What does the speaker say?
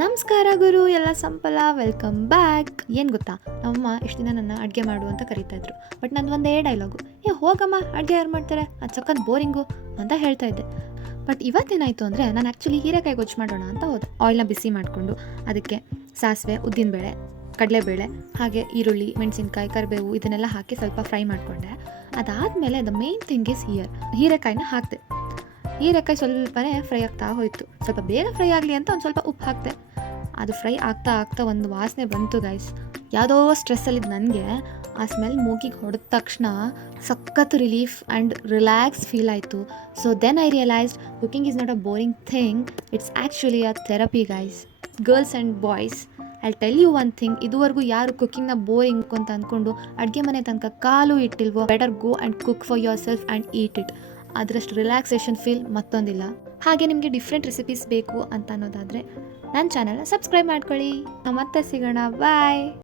ನಮಸ್ಕಾರ ಗುರು, ಎಲ್ಲ ಸಂಪಲ, welcome back. ಏನು ಗೊತ್ತಾ, ನಮ್ಮಮ್ಮ ಇಷ್ಟು ದಿನ ನನ್ನ ಅಡುಗೆ ಮಾಡು ಅಂತ ಕರೀತಾ ಇದ್ರು. ಬಟ್ ನಂದು ಒಂದೇ ಡೈಲಾಗು, ಹೋಗಮ್ಮ ಅಡುಗೆ ಯಾರು ಮಾಡ್ತಾರೆ, ಅದು ಸಖತ್ ಬೋರಿಂಗು ಅಂತ ಹೇಳ್ತಾ ಇದ್ದೆ. ಬಟ್ ಇವತ್ತೇನಾಯಿತು ಅಂದರೆ, ನಾನು ಆ್ಯಕ್ಚುಲಿ ಹೀರೆಕಾಯಿ ಗೊಜ್ಜು ಮಾಡೋಣ ಅಂತ ಹೋದೆ. ಆಯಿಲ್ನ ಬಿಸಿ ಮಾಡಿಕೊಂಡು ಅದಕ್ಕೆ ಸಾಸಿವೆ, ಉದ್ದಿನಬೇಳೆ, ಕಡಲೆಬೇಳೆ, ಹಾಗೆ ಈರುಳ್ಳಿ, ಮೆಣಸಿನ್ಕಾಯಿ, ಕರಿಬೇವು ಇದನ್ನೆಲ್ಲ ಹಾಕಿ ಸ್ವಲ್ಪ ಫ್ರೈ ಮಾಡಿಕೊಂಡೆ. ಅದಾದಮೇಲೆ ದ ಮೇನ್ ಥಿಂಗ್ ಈಸ್ ಹೀರೆಕಾಯಿನ ಹಾಕಿದೆ. ಹೀರೆಕಾಯಿ ಸ್ವಲ್ಪನೇ ಫ್ರೈ ಆಗ್ತಾ ಹೋಯಿತು. ಸ್ವಲ್ಪ ಬೇಗ ಫ್ರೈ ಆಗಲಿ ಅಂತ ಒಂದು ಸ್ವಲ್ಪ ಉಪ್ಪು ಹಾಕಿದೆ. ಅದು ಫ್ರೈ ಆಗ್ತಾ ಆಗ್ತಾ ಒಂದು ವಾಸನೆ ಬಂತು ಗೈಸ್. ಯಾವುದೋ ಸ್ಟ್ರೆಸ್ಸಲ್ಲಿದ್ದು ನನಗೆ ಆ ಸ್ಮೆಲ್ ಮೂಗಿಗೆ ಹೊಡೆದ ತಕ್ಷಣ ಸಖತ್ ರಿಲೀಫ್ ಆ್ಯಂಡ್ ರಿಲ್ಯಾಕ್ಸ್ ಫೀಲ್ ಆಯಿತು. So then I realised cooking is not a boring thing, it's actually a therapy guys. Girls and boys, I tell you one thing, ಇದುವರೆಗೂ ಯಾರು ಕುಕಿಂಗ್ನ ಬೋರಿಂಗ್ ಅಂತ ಅಂದ್ಕೊಂಡು ಅಡುಗೆ ಮನೆ ತನಕ ಕಾಲು ಇಟ್ಟಿಲ್ವೋ, better go and cook for yourself and eat it. ಅದರಷ್ಟು ರಿಲ್ಯಾಕ್ಸೇಷನ್ ಫೀಲ್ ಮತ್ತೊಂದಿಲ್ಲ. ಹಾಗೆ ನಿಮಗೆ ಡಿಫ್ರೆಂಟ್ ರೆಸಿಪೀಸ್ ಬೇಕು ಅಂತ ಅನ್ನೋದಾದರೆ ನನ್ನ ಚಾನಲ್ನ ಸಬ್ಸ್ಕ್ರೈಬ್ ಮಾಡ್ಕೊಳ್ಳಿ. ನಾವು ಮತ್ತೆ ಸಿಗೋಣ, ಬಾಯ್.